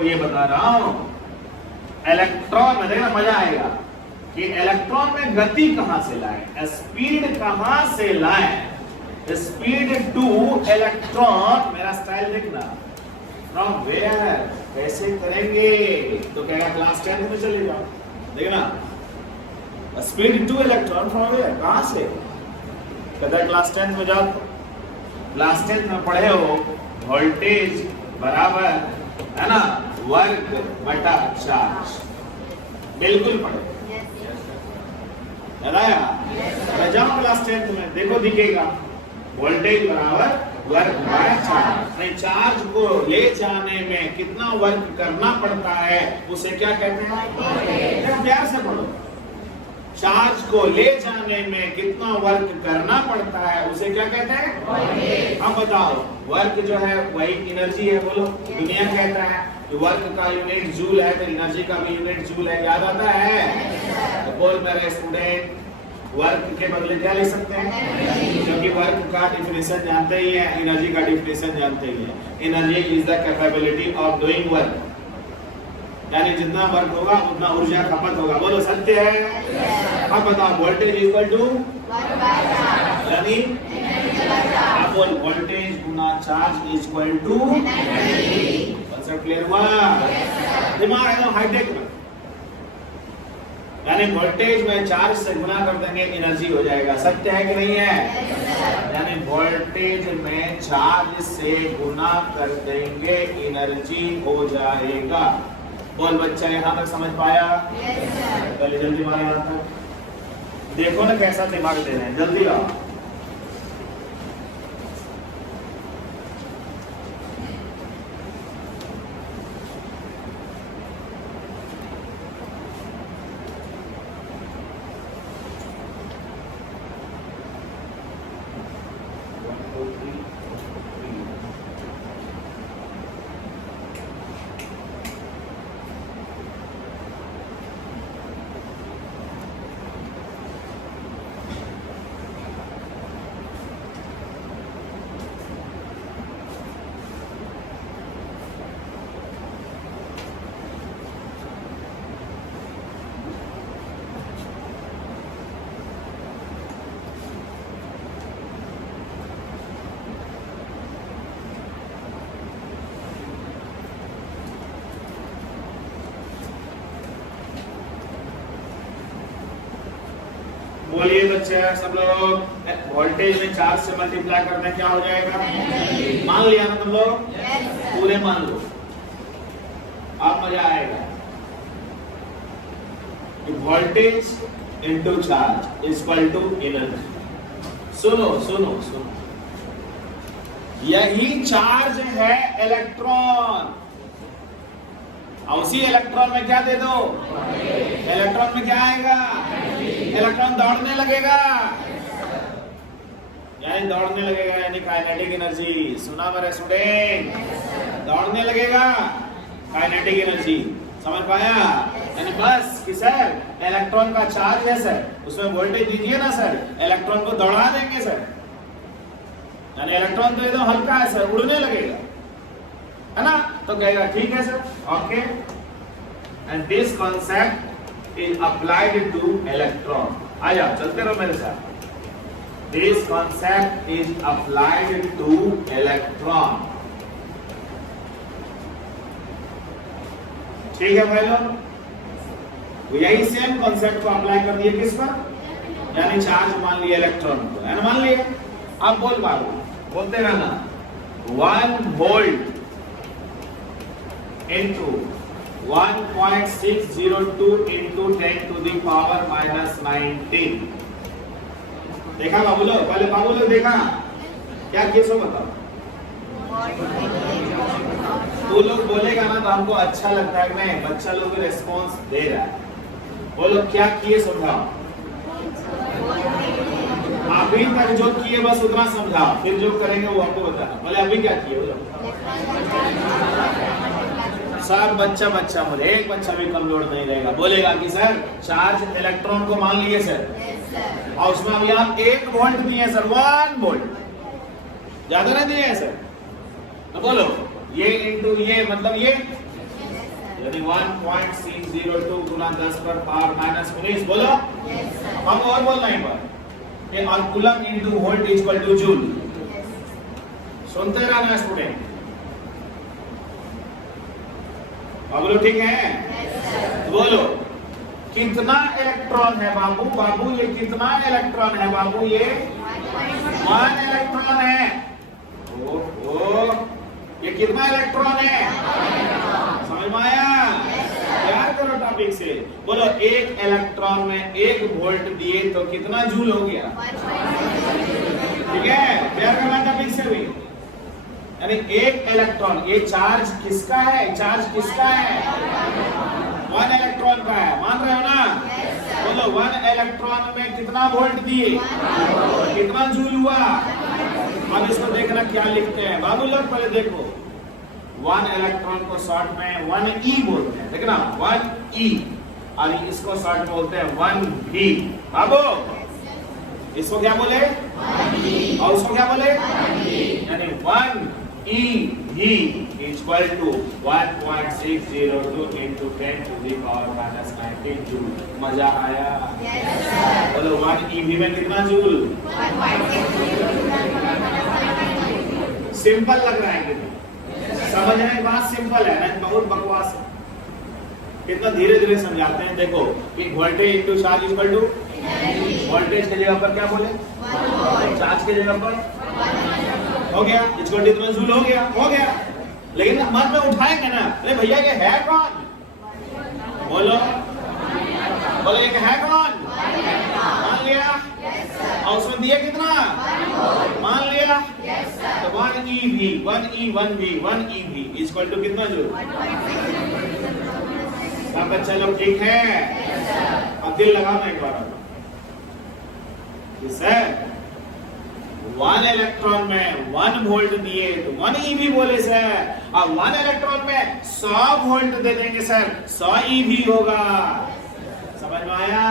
तुमको ये बता रहा हूं, इलेक्ट्रॉन में देखना मजा आएगा कि इलेक्ट्रॉन में गति कहां से लाए, स्पीड कहां से लाए। स्पीड टू इलेक्ट्रॉन, मेरा स्टाइल देखना, फ्रॉम वेयर, कैसे करेंगे, तो कहेगा क्लास 10 में चले जाओ। देखना speed to electron from where, कहां से, कहता है क्लास 10 में जाओ। क्लास 10 में पढ़े हो वोल्टेज बराबर है ना वर्ग बटा चार्ज, बिल्कुल पढ़े, याद आया? जाओ क्लास 10 में, देखो दिखेगा वोल्टेज बराबर वर्क बाय चार्ज। नहीं, चार्ज को ले जाने में कितना वर्क करना पड़ता है उसे क्या कहते हैं, प्यार से पढ़ो, चार्ज को ले जाने में कितना वर्क करना पड़ता है उसे क्या कहते हैं। अब बताओ, वर्क जो है वही एनर्जी है, बोलो। दुनिया कहता है कि वर्क का यूनिट जूल है, तो एनर्जी का भी यूनिट जूल है, याद आता है? तो बोल मेरे स्टूडेंट, वर्क के बदले क्या लिख सकते हैं, क्योंकि वर्क का डिफिनेशन जानते ही है, एनर्जी का डिफिनेशन जानते ही है। Energy is the capability of doing work, यानी जितना वर्क होगा उतना ऊर्जा खपत होगा, बोलो सत्य है? अब बताओ, वोल्टेज इक्वल टू यानी आप बोल वोल्टेज गुना charge equal to, concept clear हुआ? दिमाग एकदम हाईटेक में, यानी वोल्टेज में चार्ज से गुना कर देंगे एनर्जी हो जाएगा, सत्य है कि नहीं है? यानी वोल्टेज में चार्ज से गुना कर देंगे एनर्जी हो जाएगा। बोल बच्चा, यहाँ तक समझ पाया? पहले जल्दी मारे यहाँ तक, देखो ना कैसा दिमाग दे रहे हैं, जल्दी आओ। बोलिए बच्चे सब लोग, वोल्टेज में चार्ज से मल्टीप्लाई करते हैं क्या हो जाएगा? मान लिया ना तुम लोग? पूरे मान लो, अब मजा आएगा कि voltage into charge equal to energy. सुनो सुनो सुनो, यही चार्ज है इलेक्ट्रॉन, और उसी इलेक्ट्रॉन में क्या दे दो, इलेक्ट्रॉन में क्या आएगा, इलेक्ट्रॉन दौड़ने लगेगा, यानी दौड़ने लगेगा, यानी काइनेटिक एनर्जी। सुना मेरे स्टूडेंट, दौड़ने लगेगा, काइनेटिक एनर्जी, समझ पाया? यानी बस कि सर इलेक्ट्रॉन का चार्ज है सर, उसमें वोल्टेज दीजिए ना सर, इलेक्ट्रॉन को दौड़ा देंगे सर, यानी इलेक्ट्रॉन तो एकदम हल्का है सर, उड़ने लगेगा, है ना? तो कहेगा ठीक है sir, okay, and this concept is applied to electron। आ जाओ, चलते रहो मेरे साथ। This concept is applied to electron। ठीक है भाई लोग, यही सेम कॉन्सेप्ट को अप्लाई कर दिए किस पर, यानी चार्ज मान लिया इलेक्ट्रॉन को, है ना? मान लिया। अब बोल बाबू, बोलते रहना, 1 volt into 1.602 into 10 to the power -19। देखा बाबू लोग? पहले बाबू लोग देखा क्या केस हो, बताओ। तू लोग बोलेगा ना तो हमको अच्छा लगता है, नहीं बच्चा लोग रिस्पॉन्स दे रहा है। बोलो क्या किए, समझाओ। अभी तक जो किए बस उतना समझाओ, फिर जो करेंगे वो हमको बताना। बोले अभी क्या किए, बोलो। सब बच्चा बच्चा बोले, एक बच्चा भी कमजोर नहीं रहेगा, बोलेगा कि सर चार्ज इलेक्ट्रॉन को मान लिए सर, और उसमें अभी आप 1 वोल्ट दिए सर, 1 वोल्ट, ज्यादा नहीं दिए सर। तो बोलो ये इंटू ये मतलब ये यानी 1.602 गुना 10 पर पावर माइनस 19। बोलो हम और बोलना एक बार कि और coulomb into volt equal two joule. सुनते रहना स्टूडेंट। अब बोलो ठीक है। तो बोलो कितना इलेक्ट्रॉन है बाबू? बाबू ये कितना इलेक्ट्रॉन है बाबू? ये 1 इलेक्ट्रॉन है। ओ ये कितना इलेक्ट्रॉन है? समझ में आया? याद करो टॉपिक से। बोलो एक इलेक्ट्रॉन में 1 वोल्ट दिए तो कितना जूल हो गया? ठीक है, प्यार करना टॉपिक से भी। यानी एक इलेक्ट्रॉन, ये चार्ज किसका है? चार्ज किसका है? 1 इलेक्ट्रॉन का है। मान रहे हो ना? बोलो 1 इलेक्ट्रॉन में कितना वोल्ट दिए? कितना जूल हुआ? अब इसको देखना क्या लिखते हैं बाबू लोग। पहले देखो 1 इलेक्ट्रॉन को शॉर्ट में 1e बोलते हैं। देखना 1e और इसको शॉर्ट में बोलते हैं 1v। बाबू इसको क्या बोले? 1e। और उसको क्या बोले? 1v। यानी 1ev equal to 1.602 into 10 to the power minus 19 joule. मजा आया? बोलो 1ev में कितना जूल? सिंपल लग रहा है कि समझने की बात सिंपल है ना, बहुत बकवास है। कितना धीरे धीरे समझाते हैं। देखो कि voltage into charge equal to, voltage की जगह पर क्या बोले? चार्ज की जगह पर हो गया इक्वल टू इतना जूल। हो गया। लेकिन मन में उठाएंगे ना, अरे भैया ये है कौन? बोलो ये है कौन? मान लिया। और उसमें दिया कितना? मान लिया। तो 1ev इक्वल टू कितना जूल? सब बच्चा लोग ठीक है? अब दिल लगाना एक बार। सर 1 इलेक्ट्रॉन में 1 वोल्ट दिए तो 1 ev बोले सर। और 1 इलेक्ट्रॉन में 100 वोल्ट दे देंगे सर, 100 ev होगा। समझ में आया?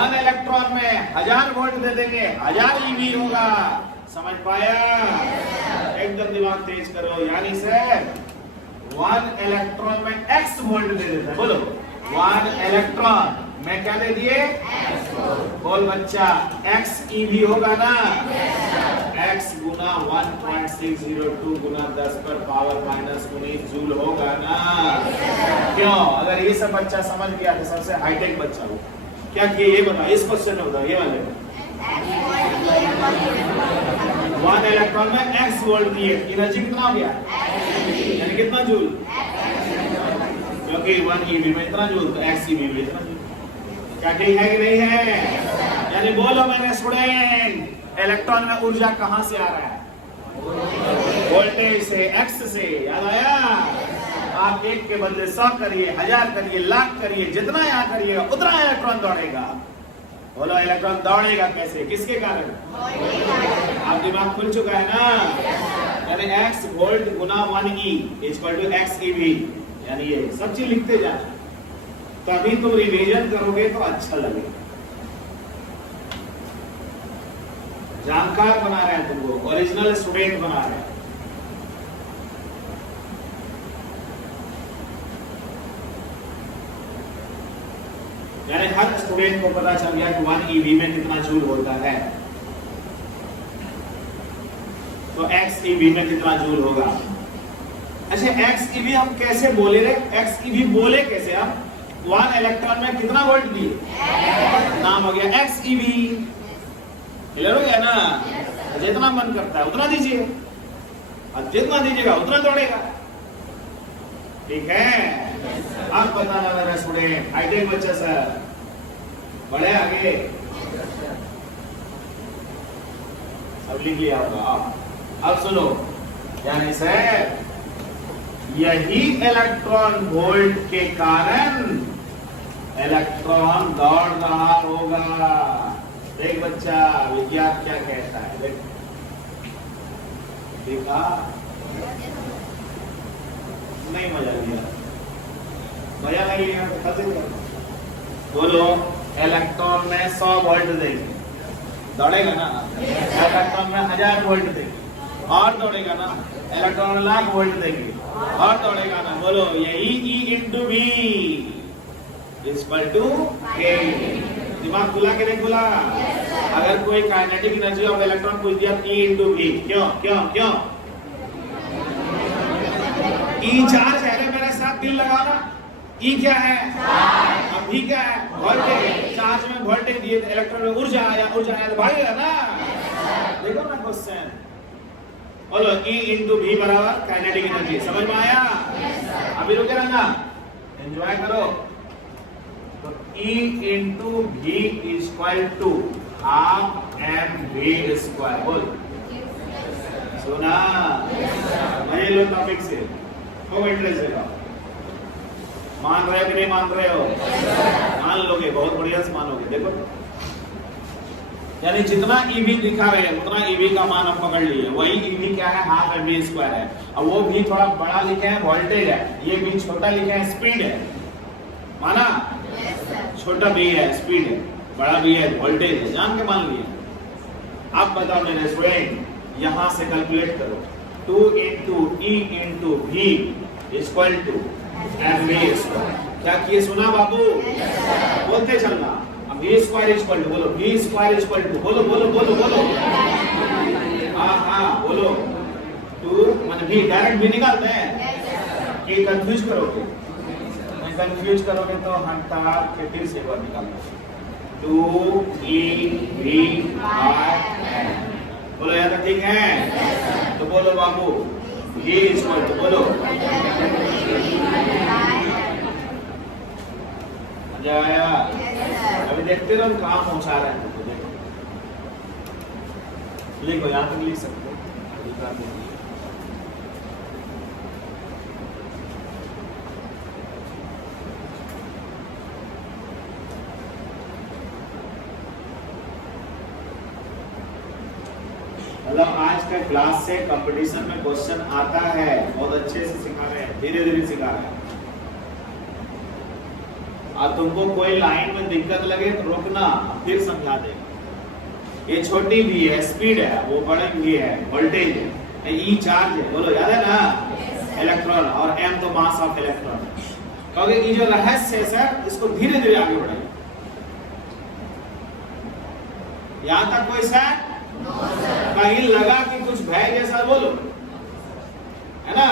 1 इलेक्ट्रॉन में 1000 वोल्ट दे देंगे, 1000 ev होगा। समझ पाया? एकदम दिमाग तेज करो। यानी सर 1 इलेक्ट्रॉन में x वोल्ट दे देता है। बोलो 1 इलेक्ट्रॉन में क्या दे दिए? बोल बच्चा x ev होगा ना? x गुना 1.602 गुना 10 पर पावर माइनस 19 जूल होगा ना? क्यों? अगर ये सब बच्चा समझ गया तो सबसे हाईटेक बच्चा हो। क्या किए ये बताओ, इस क्वेश्चन में बताओ। ये वाले 1 इलेक्ट्रॉन में x वोल्ट दिए, एनर्जी कितना हो गया? यानी कितना जूल? क्योंकि 1 ev में इतना जूल तो x ev में इतना जूल। क्या ठीक है कि नहीं है? यानी बोलो मैंने स्टूडेंट, इलेक्ट्रॉन में ऊर्जा कहां से आ रहा है? वोल्टेज से, x से। याद आया? आप 1 के बदले 100 करिए, 1000 करिए, लाख करिए, जितना यहां करिए उतना इलेक्ट्रॉन दौड़ेगा। बोलो इलेक्ट्रॉन दौड़ेगा कैसे? किसके कारण? आप दिमाग खुल चुका है ना? यानी x वोल्ट गुना 1e equal to x ev। यानी ये सब चीज लिखते जाए, तभी तुम रिवीजन करोगे तो अच्छा लगेगा। जानकार बना रहे हैं तुमको, ओरिजिनल स्टूडेंट बना रहे हैं। यानी हर स्टूडेंट को पता चल गया कि 1 ev में कितना जूल होता है, तो x ev में कितना जूल होगा। अच्छा x ev हम कैसे बोले रे? x ev बोले कैसे हम? 1 इलेक्ट्रॉन में कितना वोल्ट दिए? नाम हो गया x ev। क्लियर हो गया ना? जितना मन करता है उतना दीजिए, और जितना दीजिएगा उतना दौड़ेगा। ठीक है? आप बताना मेरा स्टूडेंट, हाईटेक बच्चा सर, बढ़े आगे। अब लिख लिया होगा। अब सुनो, यानी सर यही इलेक्ट्रॉन वोल्ट के कारण इलेक्ट्रॉन दौड़ रहा होगा। देख बच्चा, विज्ञान क्या कहता है, देख। देखा? नहीं मजा लिया? मजा नहीं लिया? बोलो इलेक्ट्रॉन में 100 वोल्ट देंगे, दौड़ेगा ना? इलेक्ट्रॉन में 1000 वोल्ट देंगे और दौड़ेगा ना? इलेक्ट्रॉन में लाख वोल्ट देंगे और दौड़ेगा ना, बोलो यही E into V equal to K। दिमाग खुला के नहीं खुला? अगर कोई काइनेटिक एनर्जी ऑफ इलेक्ट्रॉन पूछ दिया E इंटू V, क्यों क्यों क्यों? E चार्ज है, मेरे साथ दिल लगाओ ना। E क्या है? अब V क्या है? वोल्टेज। चार्ज में वोल्टेज दिए तो इलेक्ट्रॉन में ऊर्जा आया तो भागेगा ना। देखो ना क्वेश्चन, बोलो E इंटू V बराबर काइनेटिक एनर्जी। समझ में आया? अभी रुके रहना, एंजॉय करो। तो E into V equal to half mv square. बोल सुना? मजे लो टॉपिक से, खूब इंटरेस्ट देगा। मान रहे हो कि नहीं मान रहे हो? मान लोगे, बहुत बढ़िया से मानोगे। देखो यानी जितना EV दिखा रहे हैं उतना EV का मान हम पकड़ लिए। वही EV क्या है? हाफ mv स्क्वायर है। अब वो भी थोड़ा बड़ा लिखे हैं वोल्टेज है, ये भी छोटा लिखे हैं स्पीड है। माना? छोटा भी है स्पीड है, बड़ा भी है वोल्टेज है, जान के मान लिए। अब बताओ मेरे स्टूडेंट, यहां से कैलकुलेट करो। 2 into E into V equal to mv square. क्या किए? सुना बाबू? बोलते चलना। अब V स्क्वायर इक्वल टू, बोलो V स्क्वायर इक्वल टू, बोलो बोलो बोलो बोलो। हाँ बोलो। 2 मतलब V डायरेक्ट V निकालते हैं कि कंफ्यूज करोगे? नहीं कंफ्यूज करोगे तो हटा के फिर से बार निकालना। 2EV बोलो यार, ठीक है? तो बोलो बाबू V इक्वल टू, बोलो मजा आया? अभी देखते रहो कहाँ पहुंचा रहे हैं। तो देखो, लिखो, यहाँ तक लिख सकते हो। मतलब आज का क्लास से कंपटीशन में क्वेश्चन आता है, बहुत अच्छे से सिखा रहे हैं, धीरे धीरे सिखा रहे हैं। और तुमको कोई लाइन में दिक्कत लगे तो रोकना, फिर समझा देगा। ये छोटी भी है स्पीड है, वो बड़ी भी है वोल्टेज है, E चार्ज है। बोलो याद है ना? इलेक्ट्रॉन, और M तो मास ऑफ इलेक्ट्रॉन। क्योंकि ये जो रहस्य है सर, इसको धीरे धीरे आगे बढ़ाइए। यहां तक कोई सर कहीं लगा कि कुछ भय जैसा? बोलो, है ना?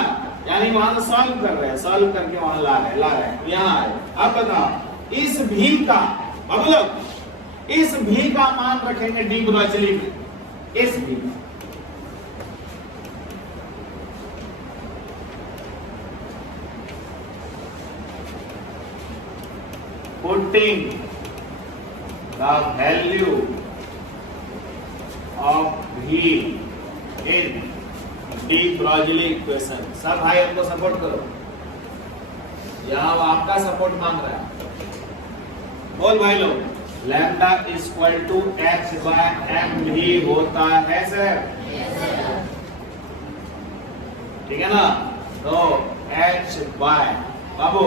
यानी वहां तो सॉल्व कर रहे हैं, सॉल्व करके वहां ला रहे हैं, यहाँ आए। अब बताओ इस भी का, अब लोग इस भी का मान रखेंगे डी ब्रोचली में। इस भी पुटिंग द वैल्यू ऑफ भी इन डी ब्रोचली इक्वेशन। सब भाई हमको सपोर्ट करो, यहाँ आपका सपोर्ट मांग रहा है। बोल भाई लोग, lambda equal to h by m भी होता है सर? ठीक है ना? तो h बाय बाबू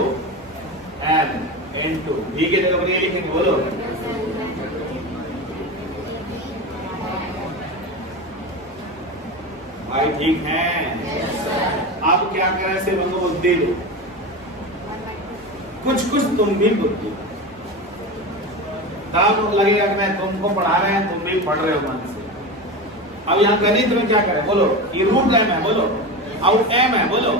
m इंटू v के जगह पर ये लिखेंगे। बोलो भाई, ठीक है? अब क्या करें? सिर्फ उनको बुद्धि दो, कुछ कुछ तुम भी बुद्धि, तब लगेगा कि मैं तुमको पढ़ा रहे हैं, तुम भी पढ़ रहे हो मन से। अब यहाँ गणित में क्या करें? बोलो ये रूट m है, बोलो और m है, बोलो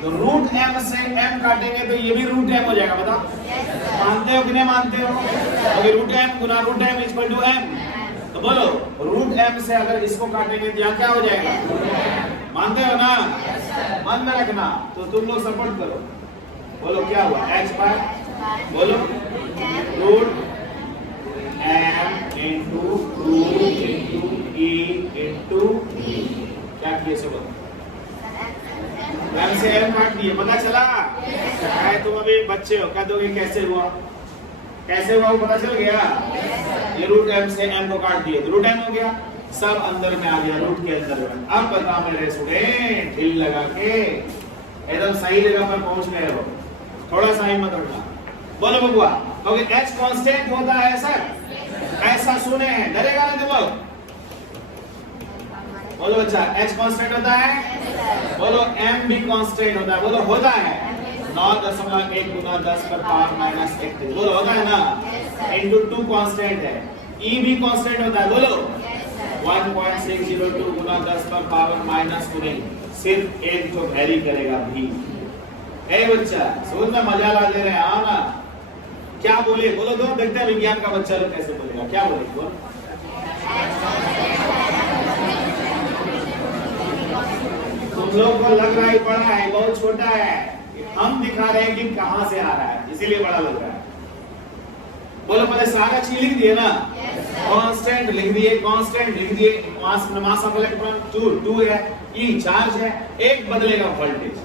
तो रूट m से m काटेंगे तो ये भी रूट m हो जाएगा। बताओ मानते हो कि नहीं मानते हो? अगर रूट m गुना root m equal to m, तो बोलो रूट m से अगर इसको काटेंगे तो यहाँ क्या हो जाएगा? मानते हो ना? मन में रखना। तो तुम लोग सपोर्ट करो, बोलो क्या हुआ? h बाय, बोलो root m into 2 into e into क्या किए? सब m से m काट दिए, पता चला? तुम अभी बच्चे हो, कह दोगे कैसे हुआ? कैसे हुआ वो पता चल गया? ये रूट m से m को काट दिए तो रूट m हो गया, सब अंदर में आ गया, रूट के अंदर में। अब बताओ मेरे स्टूडेंट, दिल लगा के एकदम सही जगह पर पहुंच गए हो, थोड़ा सा हिम्मत रखना। बोलो बबुआ, क्योंकि h कांस्टेंट होता है सर, ऐसा सुने हैं, डरेगा नहीं तुम लोग? बोलो बच्चा, h कांस्टेंट होता है, बोलो m भी कांस्टेंट होता है, बोलो होता है 9.1 गुना 10 पर पावर माइनस 1, बोलो होता है ना, इंटू 2 कांस्टेंट है, e भी कांस्टेंट होता है, बोलो 1.602 गुना 10 पर पावर माइनस 3, सिर्फ एक जो वेरी करेगा भी। ए बच्चा सोच में मजा ला दे रहे हैं, आओ ना, क्या बोले बोलो तो, देखते हैं विज्ञान का बच्चा लोग कैसे बोलेगा, क्या बोले बोल। तुम लोग को लग रहा है बड़ा है, बहुत छोटा है, हम दिखा रहे हैं कि कहां से आ रहा है, इसीलिए बड़ा लग रहा है। बोलो पहले सारा चीज लिख दिए ना, कांस्टेंट लिख दिए, कांस्टेंट लिख दिए, मास ऑफ इलेक्ट्रॉन 2 है, ई चार्ज है, एक बदलेगा वोल्टेज।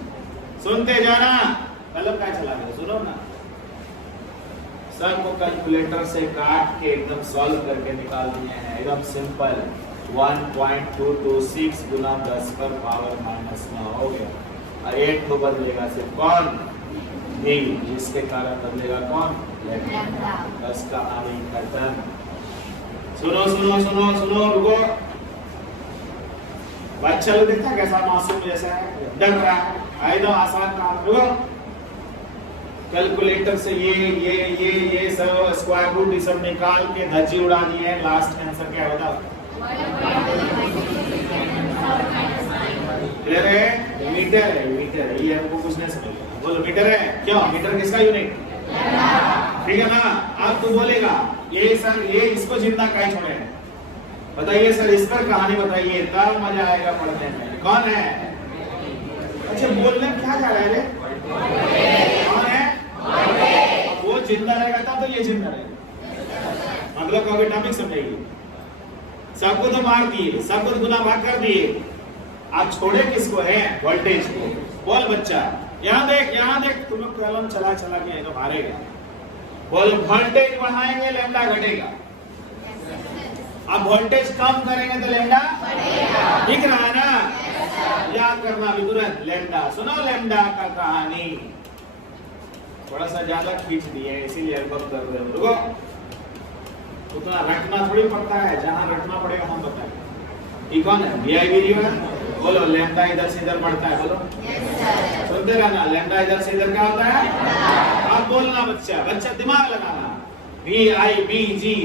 सुनते जाना, मतलब क्या चला गया, सुनो ना, सब को कैलकुलेटर से काट के एकदम सॉल्व करके निकाल दिए हैं, एकदम सिंपल। 1.226 गुना 10 पर पावर माइनस 9 हो गया, और 8 को बदलेगा सिर्फ कौन, भी, जिसके कारण बदलेगा कौन, लैम्डा। बस कहानी खत्म। सुनो सुनो सुनो सुनो, रुको, बच्चा लोग देखता कैसा मासूम जैसा है, डर रहा है, आई तो आसान काम, रुको, कैलकुलेटर से ये सब स्क्वायर रूट ये सब निकाल के धज्जी उड़ा दिए हैं, लास्ट आंसर क्या होगा, मीटर है, मीटर है, ये हमको कुछ नहीं समझ, बोलो मीटर है, क्यों, मीटर किसका यूनिट, ठीक है ना। अब तू बोलेगा ये सर ये इसको जिंदा काहे छोड़े हैं, बताइए सर, इस पर कहानी बताइए, तब मजा आएगा पढ़ने में। कौन है, अच्छा बोलने क्या जा रहा है रे, कौन है, वो जिंदा रहेगा तब तो ये जिंदा रहेगा, मतलब कहोगे टॉपिक समझाइए, सबको तो मार दिए, सबको तो गुना भाग कर दिए, आप छोड़े किसको है, वोल्टेज को। बोल बच्चा, यहाँ देख, तुम लोग कलम चला चला के तो हारेगा। बोल वोल्टेज बढ़ाएंगे लैम्डा घटेगा, अब वोल्टेज कम करेंगे तो लैम्डा बढ़ेगा, दिख रहा है ना, याद करना अभी तुरंत, लैम्डा। सुनो लैम्डा का कहानी, थोड़ा सा ज्यादा खींच दिए इसीलिए अनुभव कर रहे हो, रुको, उतना रटना थोड़ी पड़ता है, जहां रटना पड़ेगा हम बताएं। ठीक कौन है, वीआईबी है, बोलो लैम्डा इधर से इधर बढ़ता है, बोलो सुनते रहना, लैम्डा इधर से इधर क्या होता है, आप बोलना बच्चा, बच्चा दिमाग लगाना, VIBGYOR,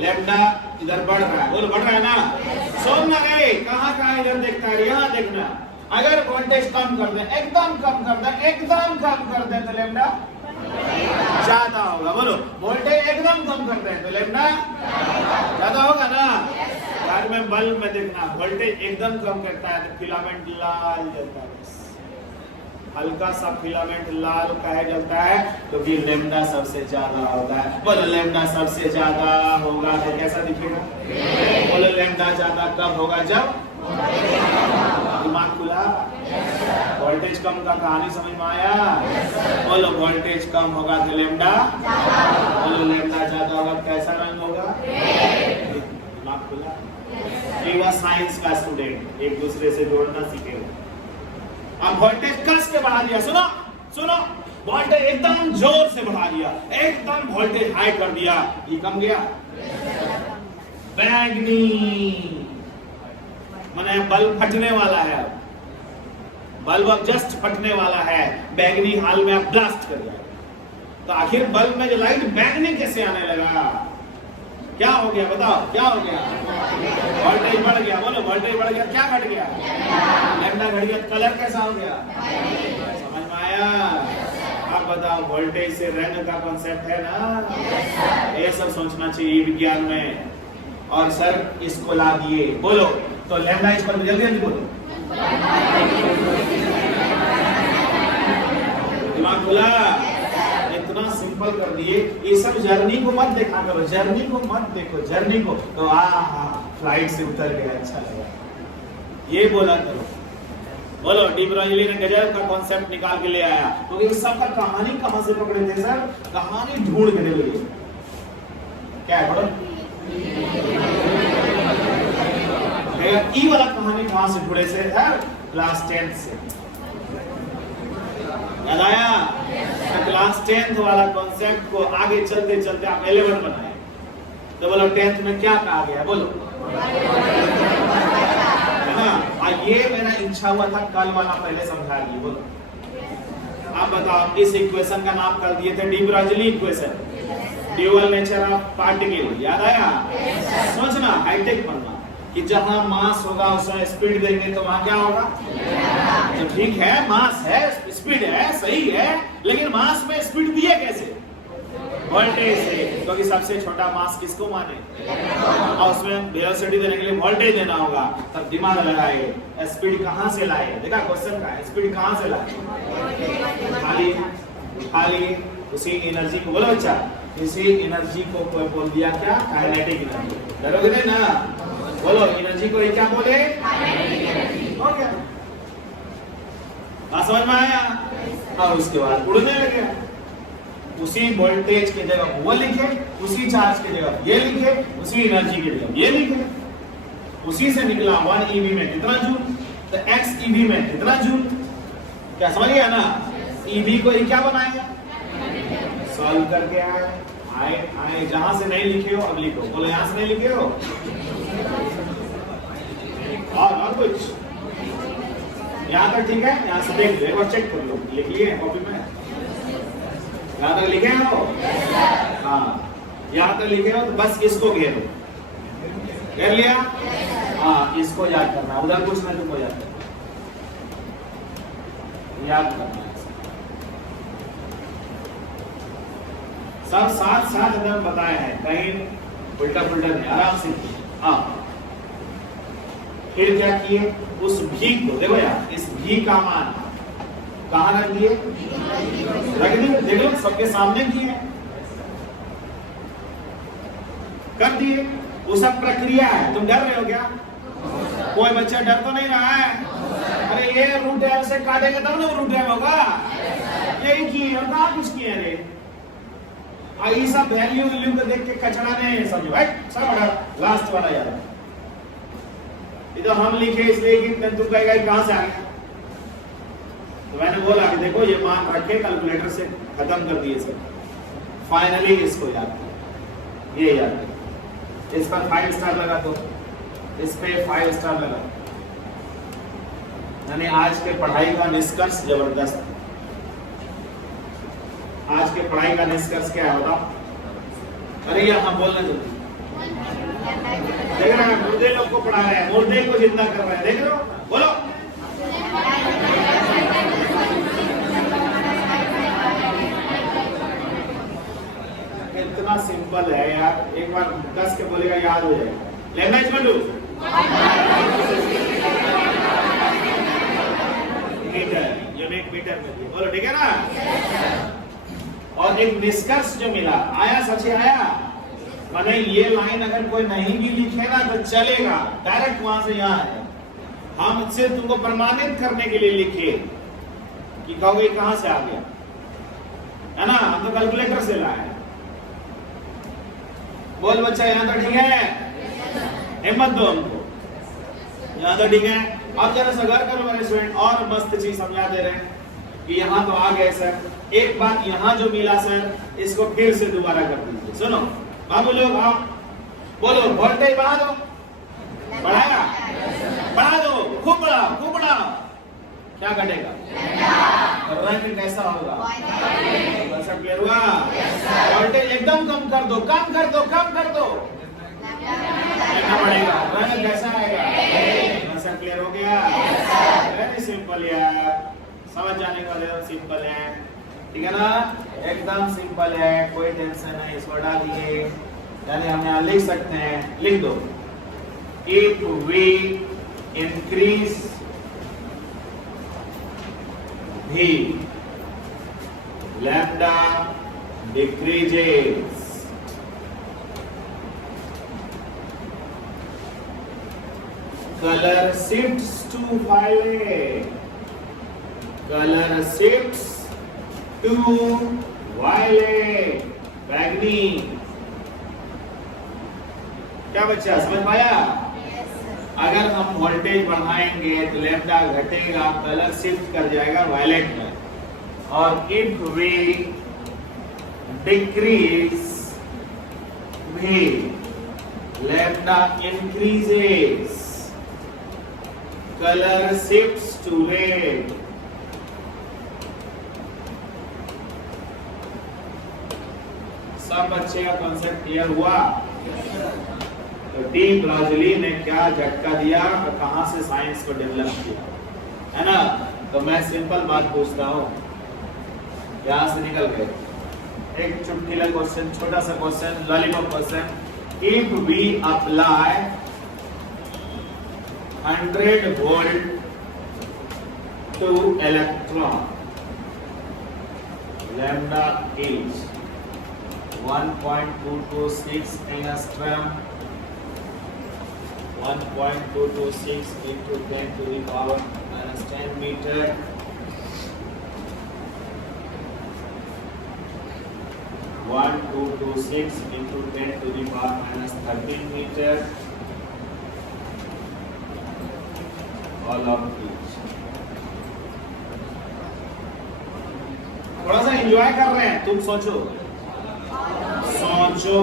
लैम्डा इधर बढ़ रहा है, बोलो बढ़ रहा है ना, सुनना रे, कहाँ इधर देखता है, यहाँ देखना, अगर वोल्टेज कम कर दे, एकदम कम कर दे, एकदम कम कर दे तो लैम्डा ज्यादा होगा, बोलो वोल्टेज एकदम कम कर दे तो लैम्डा ज्यादा होगा ना। बाद में बल्ब में देखना, वोल्टेज एकदम कम करता है तो फिलामेंट लाल जलता है, हल्का सा फिलामेंट लाल काहे जलता है, क्योंकि तो लैम्डा सबसे ज्यादा होता है। बोलो लैम्डा सबसे ज्यादा होगा तो कैसा दिखेगा, बोलो लैम्डा ज्यादा कब होगा, जब दिमाग खुला, वोल्टेज कम का कहानी समझ में आया, बोलो वोल्टेज कम होगा तो लैम्डा, बोलो लैम्डा ज्यादा होगा कैसा रंग होगा, दिमाग खुला। ये साइंस का स्टूडेंट एक दूसरे से जोड़ना सीखेगा। अब वोल्टेज कस के बढ़ा दिया, सुनो सुनो, वोल्टेज एकदम जोर से बढ़ा दिया, एकदम वोल्टेज हाई कर दिया, ये कम गया, बैगनी माने बल्ब फटने वाला है, बल्ब अब जस्ट फटने वाला है, बैगनी हाल में आप ब्लास्ट कर दिया, तो आखिर बल्ब में जो लाइट बैगनी कैसे आने लगा, क्या हो गया बताओ, क्या हो गया, वोल्टेज बढ़ गया, बोलो वोल्टेज बढ़ गया, क्या घट गया, लैम्डा घट गया, कलर कैसा हो गया, समझ में आया। आप बताओ वोल्टेज से रंग का कॉन्सेप्ट है ना, ये सब सोचना चाहिए विज्ञान में, और सर इसको ला दिए, बोलो तो लैम्डा इस पर जल्दी जल्दी बोलो, दिमाग खुला, इतना सिंपल कर दिए। ये सब जर्नी को मत देखा करो, जर्नी को मत देखो, जर्नी को तो फ्लाइट से उतर गया अच्छा लगा, ये बोला करो। बोलो डी ब्रोगली ने गजब का कॉन्सेप्ट निकाल के ले आया, तो ये सब का कहानी कहां से पकड़े थे सर, कहानी ढूंढ के ले लिए, क्या है बोलो, ई वाला कहानी कहां से जुड़े से है, क्लास 10 से याद आया, क्लास 10th वाला कॉन्सेप्ट को आगे चलते चलते आप 11 बनाए, तो बोलो 10th में क्या कहा गया, बोलो ये मेरा इच्छा हुआ था कल वाला पहले समझा दिए। बोलो आप बताओ, इस इक्वेशन का नाम कर दिए थे de Broglie equation, dual nature of particle. याद आया? सोचना, हाईटेक बनना कि जहां मास होगा उसमें स्पीड देंगे तो वहां क्या होगा? तो ठीक है, मास है, स्पीड है, सही है, लेकिन मास में स्पीड दिए कैसे? वोल्टेज से, क्योंकि सबसे छोटा मास किसको माने? और उसमें वेलोसिटी देने के लिए वोल्टेज देना होगा। तब दिमाग लगाए, स्पीड कहां से लाए? देखा क्वेश्चन का, स्पीड कहां से लाए? खाली उसी एनर्जी को, बोलो बच्चा, इसी एनर्जी को कोई बोल दिया क्या? Kinetic energy. डरोगे नहीं ना? बोलो एनर्जी को क्या बोले? ओके, बात समझ में आया? और उसके बाद उड़ने लगे। उसी वोल्टेज की जगह वो लिखे, उसी चार्ज की जगह ये लिखे, उसी एनर्जी की जगह ये लिखे। उसी से निकला 1 EV में कितना जूल, तो x EV में कितना जूल। क्या समझ गया ना? EV को क्या बनाएगा? सॉल्व करके आए जहां से नहीं लिखे हो अब लिखो। बोलो यहां से नहीं लिखे हो और कुछ यहां तक ठीक है? यहां से देख लो, एक बार चेक कर लो, लिख लिए कॉपी में? यहां तक लिखे हो? हाँ, यहां तक लिखे हो तो बस इसको घेरो। घेर लिया? हाँ, इसको याद करना, उधर कुछ ना तुमको याद करना, याद करना सब साथ साथ अगर बताए हैं, कहीं उल्टा पुल्टा नहीं, आराम से। हाँ, फिर क्या किए? उस भी को देखो यार, इस भी का मान कहां रख दिए? रख दिए, देखो सबके सामने दिए, कर दिए। वो सब प्रक्रिया है। तुम डर रहे हो क्या? कोई बच्चा डर तो नहीं रहा है? अरे ये रूट एल से काटेंगे तब ना रूट एल होगा। यही किए और कहा कुछ किए रे। ये सब वैल्यू को देख के कचरा नहीं समझो भाई, सब लास्ट वाला यार। ये तो हम लिखे इसलिए कि तुम कहेगा कहां से आ गया। तो मैंने बोला कि देखो ये मान रखे, कैलकुलेटर से खत्म कर दिए सब। फाइनली इसको याद करो, ये याद करो। इस पर 5 स्टार लगा दो, इस पे 5 स्टार लगा। यानी आज के पढ़ाई का निष्कर्ष जबरदस्त। आज के पढ़ाई का निष्कर्ष क्या है बताओ? अरे यहाँ बोलना जल्दी। देख रहे हैं मुर्दे लोग को पढ़ा रहे हैं, मुर्दे को जिंदा कर रहे हैं, देख रहे हो? बोलो। इतना सिंपल है यार, एक बार कस के बोलेगा याद हो जाएगा। लैंग्वेज में मीटर, यूनिट मीटर में बोलो, ठीक है ना? और एक निष्कर्ष जो मिला, आया सच आया। माने ये लाइन अगर कोई नहीं भी लिखे ना तो चलेगा, डायरेक्ट वहां से यहाँ है। हम सिर्फ तुमको प्रमाणित करने के लिए लिखे कि कहोगे कहां से आ गया, है ना? हम तो कैलकुलेटर से लाए। बोल बच्चा, यहाँ तो ठीक है? हिम्मत दो हमको, यहाँ तो ठीक है? अब जरा सा गौर करो मेरे स्टूडेंट, और मस्त चीज समझा दे रहे हैं कि यहाँ तो आ गए सर। एक बात यहाँ जो मिला सर, इसको फिर से दोबारा कर दीजिए। सुनो बाबू लोग, आप बोलो वोल्टेज बढ़ा दो, बढ़ाया, बढ़ा दो, खूब बढ़ाओ, खूब बढ़ाओ। क्या घटेगा? रंग कैसा होगा? क्लियर हुआ? वोल्टेज एकदम कम कर दो, कम कर दो, कम कर दो, बढ़ेगा। रंग कैसा आएगा? क्लियर हो गया? वेरी सिंपल यार, समझ जाने वाले सिंपल है, ठीक है ना? एकदम सिंपल है, कोई टेंशन नहीं। इसको हटा दिए, यानी हम यहाँ लिख सकते हैं, लिख दो, इफ वी इंक्रीज भी lambda decreases. Color shifts to violet. Color shifts to violet. बैगनी। क्या बच्चा समझ पाया? अगर हम वोल्टेज बढ़ाएंगे तो लैम्डा घटेगा, कलर शिफ्ट कर जाएगा वायलेट में। और इफ वी डिक्रीज भी lambda increases, color shifts to red. सब बच्चे का कॉन्सेप्ट क्लियर हुआ? तो डी ब्राजिली ने क्या झटका दिया और कहां से साइंस को डेवलप किया, है ना? तो मैं सिंपल बात पूछता हूं, यहां से निकल गए एक चुटकीला क्वेश्चन, छोटा सा क्वेश्चन, लॉलीपॉप question. If we apply 100 volt to electron, lambda is 1.226 angstrom, 1.226 into 10 to the power minus 10 meter, 1226 into 10 to the power minus 13 meter, all of these। थोड़ा सा एंजॉय कर रहे हैं, तुम सोचो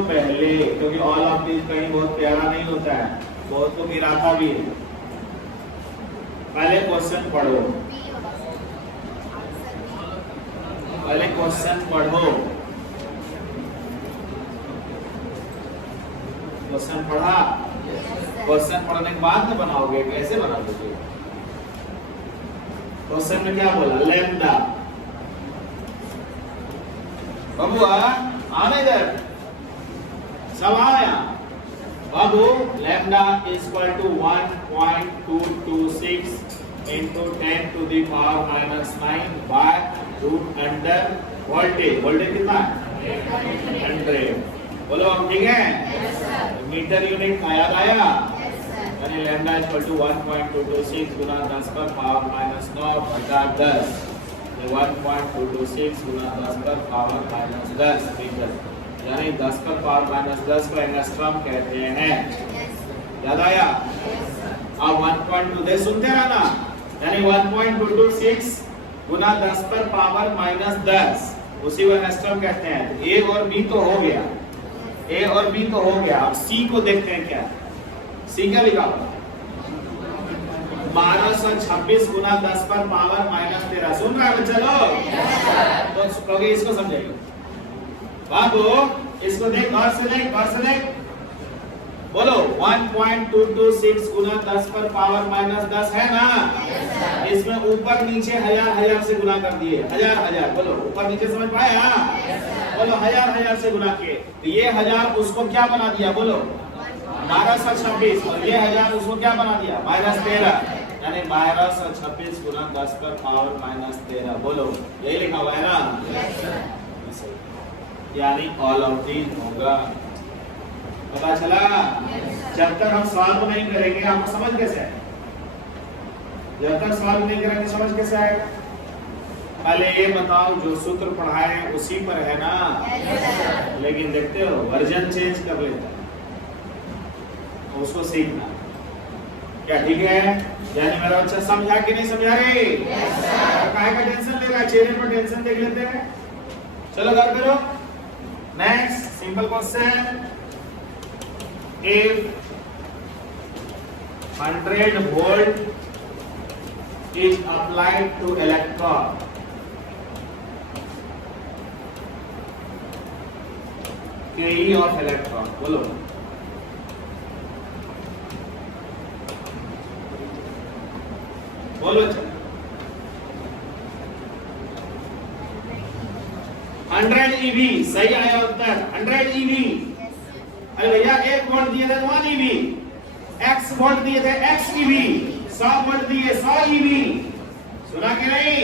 पहले, क्योंकि ऑल ऑफ दिस कहीं बहुत प्यारा नहीं होता है, बहुत को गिराता भी है। पहले क्वेश्चन पढ़ो, पहले क्वेश्चन पढ़ो, क्वेश्चन पढ़ा, क्वेश्चन पढ़ने के बाद में बनाओगे, कैसे बनाओगे? क्वेश्चन में क्या बोला? लैम्डा। बबुआ आने इधर, सब आया बाबू। Lambda is equal to 1.226 into 10 to the power minus 9 by root under voltage. Voltage कितना है? 100। बोलो अब ठीक है? मीटर यूनिट का याद आया? यानी लैम्डा इज इक्वल टू 1.226 गुना 10 पर पावर माइनस 9 बटा 10, 1.226 गुना 10 पर पावर माइनस 10 मीटर, यानी 10 पर पावर माइनस 10 को एंगस्ट्रॉम कहते हैं। याद आया? अब 1.2 दे सुनते रहना, यानी 1.226 गुना 10 पर पावर माइनस 10, उसी को एंगस्ट्रॉम कहते हैं। ए और बी तो हो गया, ए और बी तो हो गया। अब सी को देखते हैं क्या? सी क्या लिखा हुआ? 1226 गुना 10 पर पावर माइनस 13। सुन रहा है बच्चा लोग? तो इसको समझेगा बाबू, इसको देख, गौर से देख, गौर से देख। बोलो 1.226 गुना 10 पर पावर माइनस 10 है ना? इसमें ऊपर नीचे हजार हजार से गुना कर दिए, हजार हजार। बोलो ऊपर नीचे समझ पाया? बोलो हजार हजार से गुना किए, तो ये हजार उसको क्या बना दिया? बोलो 1226, और ये हजार उसको क्या बना दिया? माइनस 13, यानी 1226 गुना 10 पर पावर माइनस 13। बोलो यही लिखा हुआ है ना? यानी ऑल ऑफ दीज होगा। पता चला? जब तक हम सॉल्व नहीं करेंगे आपको समझ कैसे आएगा? जब तक सॉल्व नहीं करेंगे समझ कैसे आएगा? पहले ये बताओ, जो सूत्र पढ़ाए उसी पर है ना? लेकिन देखते हो वर्जन चेंज कर लेता है, तो उसको सीखना क्या, ठीक है? यानी मेरा बच्चा समझा कि नहीं समझा रे? काहे का टेंशन ले रहा है? चेहरे पर टेंशन देख लेते हैं। चलो कर करो। Next simple question, if 100 volt is applied to electron, KE of electron, बोलो बोलो 100 EV सही आया उत्तर, 100 EV। अरे भैया 1 वोल्ट दिए थे 1 EV, x वोल्ट दिए थे x EV, 100 वोल्ट दिए 100 EV। सुना कि नहीं?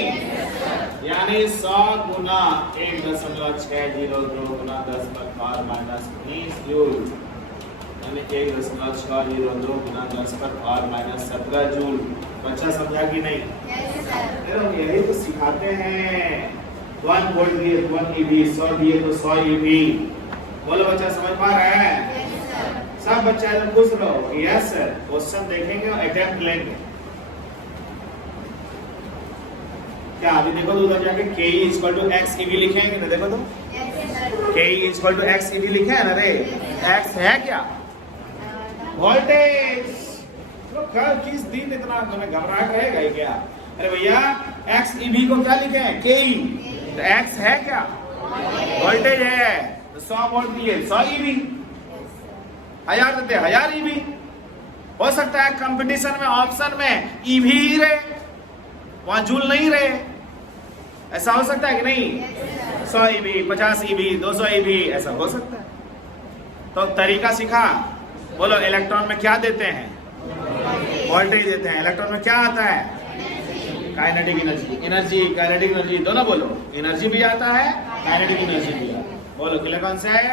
यानी 100 गुना 1.602 गुना 10 पर पावर माइनस 19 जूल, यानी 1.602 गुना 10 पर पावर माइनस 17 जूल। बच्चा समझा कि नहीं? यही तो सिखाते हैं। 1 वोल्ट दिए तो 1 EV, 100 दिए तो 100 EV। बोलो बच्चा समझ पा रहा है? सब बच्चा एकदम खुश रहो। यस सर, क्वेश्चन देखेंगे और अटेम्प्ट लेंगे। क्या अभी देखो तो उधर जाके KE equal to x EV लिखेंगे ना? देखो तो KE equal to x EV लिखे है ना रे? x है क्या? वोल्टेज। कल किस दिन इतना तुम्हें घबराहट रहेगा ही क्या? अरे भैया एक्स ईवी को क्या लिखे हैं? के ई। तो एक्स है क्या? वोल्टेज है, तो 100 वोल्ट दिए 100 ईवी, 1000 देते 1000 ईवी। हो सकता है कंपटीशन में ऑप्शन में ईवी ही रहे, वहां जूल नहीं रहे, ऐसा हो सकता है कि नहीं? 100 ईवी, 50 ईवी, 200 ईवी, ऐसा हो सकता है। तो तरीका सीखा। बोलो इलेक्ट्रॉन में क्या देते हैं? वोल्टेज देते हैं। इलेक्ट्रॉन में क्या आता है? Kinetic energy. Energy kinetic energy दोनों बोलो, एनर्जी भी आता है, काइनेटिक एनर्जी भी आता है। बोलो क्लियर कौन सा है?